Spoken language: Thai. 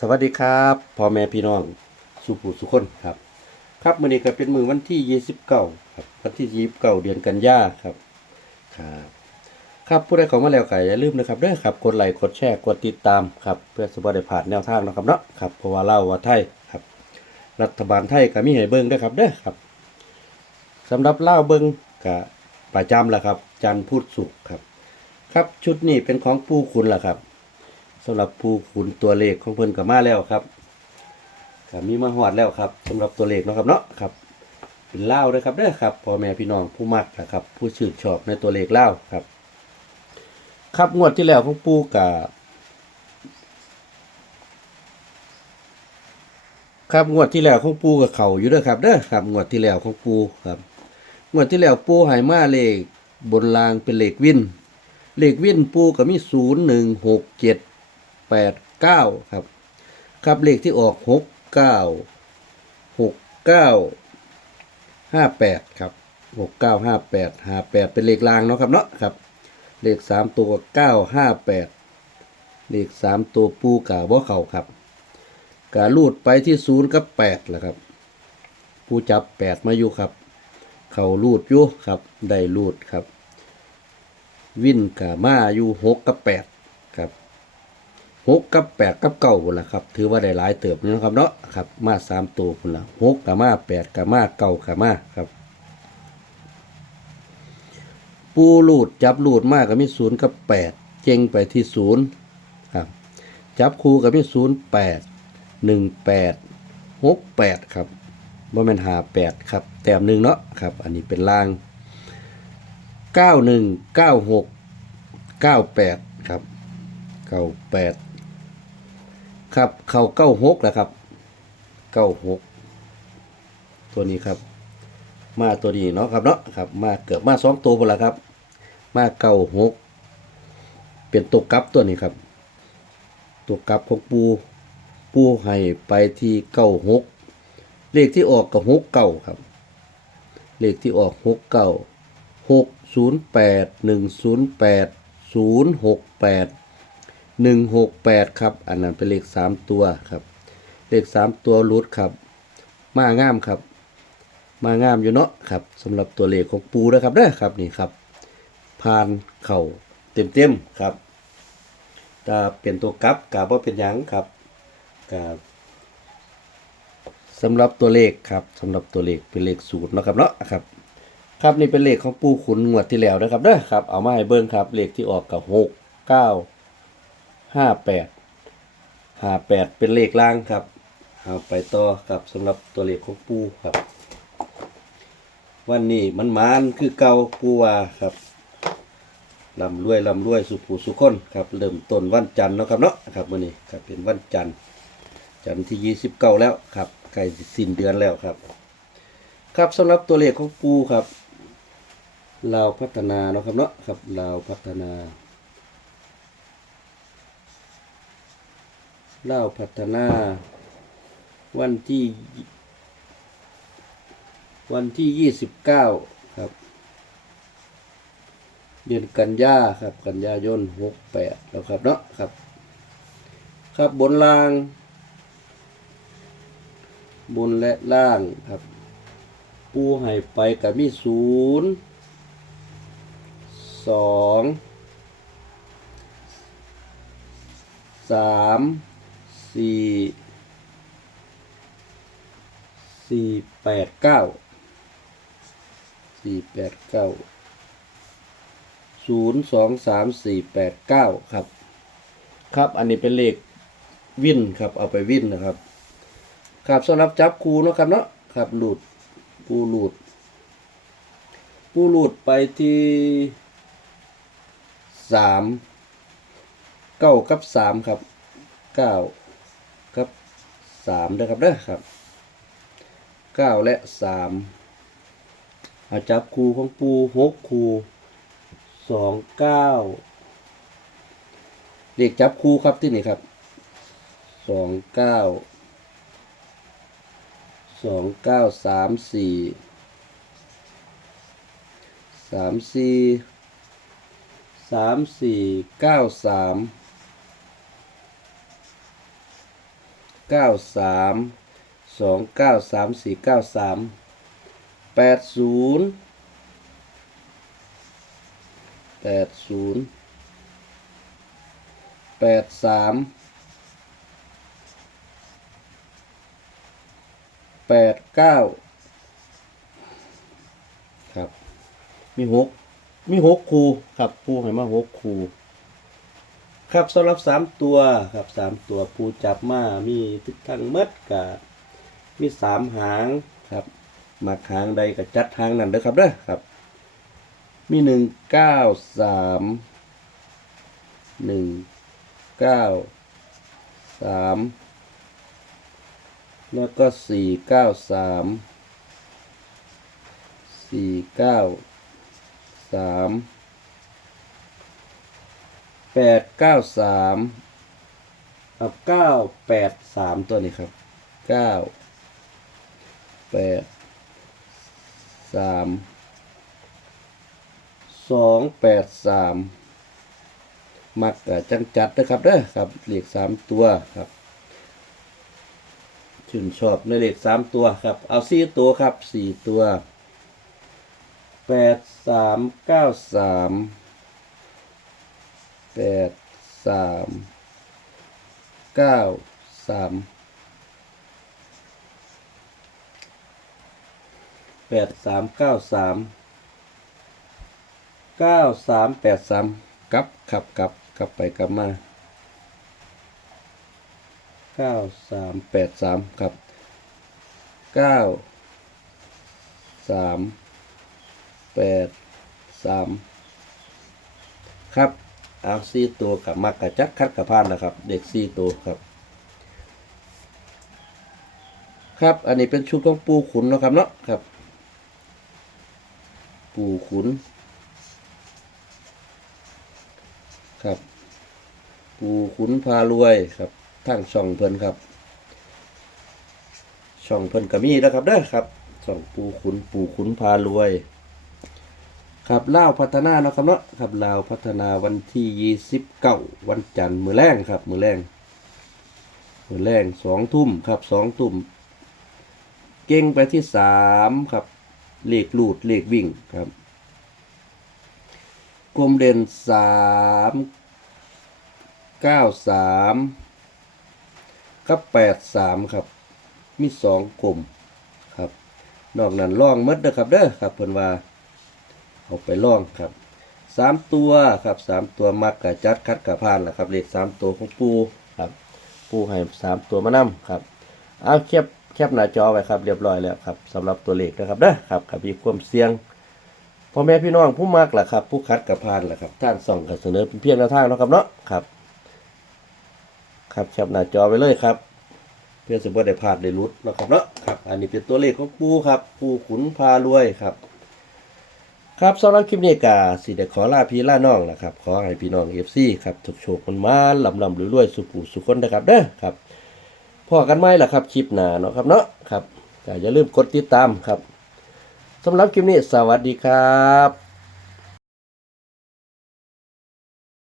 สวัสดีครับพ่อแม่พี่น้องสุภูสุคนครับ ครับมื้อนี้ก็เป็นมือวันที่ 29ครับวันที่ 29 เดือนกันยาครับครับครับผู้ใดเข้ามาแล้วก็อย่าลืมนะครับเด้อครับกดไลค์กดแชร์กดติดตามครับเพื่อสิบ่ได้พลาดแนวทางนะครับเนาะครับเพราะว่าเล่าว่าไทยครับ รัฐบาลไทยก็มีให้เบิ่งด้อครับเด้อครับสำหรับเล่าเบิ่งก็ประจำแหละครับ จันทร์พุธศุกร์ครับ ครับชุดนี้เป็นของปู่คุณล่ะครับ สำหรับผู้ขุนตัวเลขของเพิ่นก็มาแล้วครับก็มีมาหอดแล้วครับสำหรับตัวเลขเนาะครับเนาะครับเป็นเล่าด้วยครับเด้อครับพ่อแม่พี่น้องผู้มักนะครับ ผู้ชื่นชอบในตัวเลขเล่าครับ ครับงวดที่แล้วของปู่กับครับงวดที่แล้วของปู่กับเขาอยู่เด้อครับเด้อครับงวดที่แล้วของปู่ครับงวดที่แล้วปู่ให้มาเลขบนรางเป็นเลขวินเลขวินปูก็มีศูนย์หนึ่งหกเจ็ด แปดเก้าครับ ครับเลขที่ออกหกเก้าหกเก้าห้าแปดครับหกเก้าห้าแปดห้าแปดเป็นเลขลางเนาะครับเนาะครับ เลขสามตัวเก้าห้าแปดเลขสามตัวปูกาบ่เข่าครับกาลูดไปที่ศูนย์กับแปดแหละครับปูจับแปดมาอยู่ครับ เข่าลูดอยู่ครับ ได้ลูดครับ วิ่นกับมาอยู่หกกับแปด หกกับแปดกับเก้าพุ่นละครับ ถือว่าได้หลายเติบนี่นะครับเนาะครับมาสามตัวพุ่นละหกกับมาแปดกับมาเก้ากับมาครับ ปูลูดจับลูดมากกับมีศูนย์กับแปดเจงไปที่ศูนย์ครับจับคูกับมีศูนย์แปดหนึ่งแปดหกแปดครับว่ามันหาแปดครับ แต้มหนึ่งเนาะครับ อันนี้เป็นล่างเก้าหนึ่งเก้าหกเก้าแปดครับเก้าแปด ครับ เข้าเก้าหกแล้วครับเก้าหกตัวนี้ครับ มาตัวนี้เนาะครับเนาะครับ มาเกือบมาสองตัวพอละครับ มาเก้าหกเป็นตัวกับตัวนี้ครับ ตัวกับของปูปูให้ไปที่เก้าหกเลขที่ออกกับหกเก้าครับ เลขที่ออกหกเก้าหกศูนย์แปดหนึ่งศูนย์แปดศูนย์หกแปด หนึ่งหกแปดครับ อันนั้นเป็นเลขสามตัวครับ เลขสามตัวรุดครับ มางามครับ มางามอยู่เนาะครับสำหรับตัวเลขของปูนะครับเด้อครับนี่ครับ ผ่านเข่าเต็มเต็มๆครับถ้าเป็นตัวกลับกาบ่เป็นยังครับกาสำหรับตัวเลขครับสำหรับตัวเลขเป็นเลขสูตรนะครับเนาะครับ ครับนี่เป็นเลขของปูขุนงวดที่แล้วนะครับเด้อครับ เอามาให้เบิ้งครับเลขที่ออกกับหกเก้า ห้าแปดห้าแปดเป็นเลขล่างครับเอาไปต่อครับสำหรับตัวเลขของปูครับ วันนี้มันมานคือเก่าปูว่าครับลำรวยลำรวยสุผูสุคนครับเริ่มต้นวันจันทร์เนาะครับเนาะครับวันนี้ครับเป็นวันจันทร์จันทร์ที่ยี่สิบเก้าแล้วครับใกล้สิ้นเดือนแล้วครับ ครับสำหรับตัวเลขของปูครับลาพัฒนาเนาะครับเนาะครับลาพัฒนา เล่าพัฒนา วันที่ วันที่ยี่สิบเก้าครับ เดือนกันยาครับ กันยายนหกแปดแล้วครับเนาะครับ ครับบนล่าง บนและล่างครับ ปูให้ไปกับมีศูนย์สองสาม สี่สี่แปดเก้าสี่แปดเก้าศูนย์สองสามสี่แปดเก้าครับ ครับอันนี้เป็นเลขวินครับ เอาไปวินนะครับ ครับสำหรับจับคูเนาะครับเนาะครับหลุดปูหลุดปูหลุดไปที่สามเก้ากับสามครับเก้า สามเด้อครับเด้อครับเก้าและสามอาจับคูของปูหกคูสองเก้าเด็กจับคูครับที่นี่ครับสองเก้าสองเก้าสามสี่สามสี่สามสี่เก้าสาม เก้าสามสองเก้าสามสี่เก้าสามแปดศูนย์แปดศูนย์แปดสามแปดเก้าครับ มีหกมีหกคูครับปูให้มาหกคู ครับสำหรับสามตัวครับสามตัวปูจับมามีทิศทางเมดกับมีสามหางครับมาหางใดกับจัดทางนั้นเด้อครับเด้อครับ มีหนึ่งเก้าสามหนึ่งเก้าสามแล้วก็สี่เก้าสามสี่เก้าสาม แปดเก้าสามเอาเก้าแปดสามตัวนี้ครับเก้าแปดสามสองแปดสามมักจังจัดนะครับเด้อครับเลขสามตัวครับชื่นชอบในเลขสามตัวครับ เอาสี่ตัวครับสี่ตัวแปดสามเก้าสาม แปดสามเก้าสามแปดสามเก้าสามเก้าสามแปดสามกลับขับกลับกลับไปกลับมาเก้าสามแปดสามครับเก้าสามแปดสามครับ เอาสี่ตัวกับมักกับจักคัดกับพานนะครับ เด็กสี่ตัวครับ ครับ อันนี้เป็นชุดของปูขุนนะครับเนาะครับ ปูขุน ครับ ปูขุนพารวยครับทั้งช่องเพิ่นครับ ช่องเพิ่นก็มีแล้วครับเด้อครับช่องปูขุนปูขุนพารวย ครับลาวพัฒนาเนาะครับเนาะครับลาวพัฒนาวันที่ยี่สิบเก้าวันจันทร์มือแรงครับ มือแรงมือแรงสองทุ่มครับสองทุ่มเก่งไปที่สามครับเลขลูดเลขวิ่งครับกลมเด่นสามเก้าสามกับแปดสามครับ มีสองกลมครับ นอกนั้นล่องมดเด้อครับเด้อครับเพิ่นว่า เอาไปล่องครับสามตัวครับสามตัวมักกะจัดคัดกะพานแหละครับเลขสามตัวของปูครับ ปูให้สามตัวมานํครับเอาแคบแคบหน้าจอไว้ครับเรียบร้อยแล้วครับสำหรับตัวเลขนะครับเด้อครับกับมีความเสี่ยงพ่อแม่พี่น้องผู้มักล่ะครับ ผู้คัดกะพานล่ะครับท่านส่องก็เสนอเป็นเพียงแนวทางเนาะครับเนาะครับ ครับแคบหน้าจอไว้เลยครับ เพื่อสมบูรณ์ได้พลาดได้รุดนะครับเนาะครับ อันนี้เป็นตัวเลขของปูครับ ปูขุนพารวยครับ ครับสำหรับคลิปนี้กาสิเดขอลาพี่ล่าน้องนะครับ ขอให้พี่น้องเอฟซีครับถูกโชคมันมาลำลำรวยๆสุขุสุขคนนะครับเด้อครับพ่อกันไหมล่ะครับ คลิปหน้าเนาะครับเนาะครับอย่าลืมกดติดตามครับสำหรับคลิปนี้สวัสดีครับ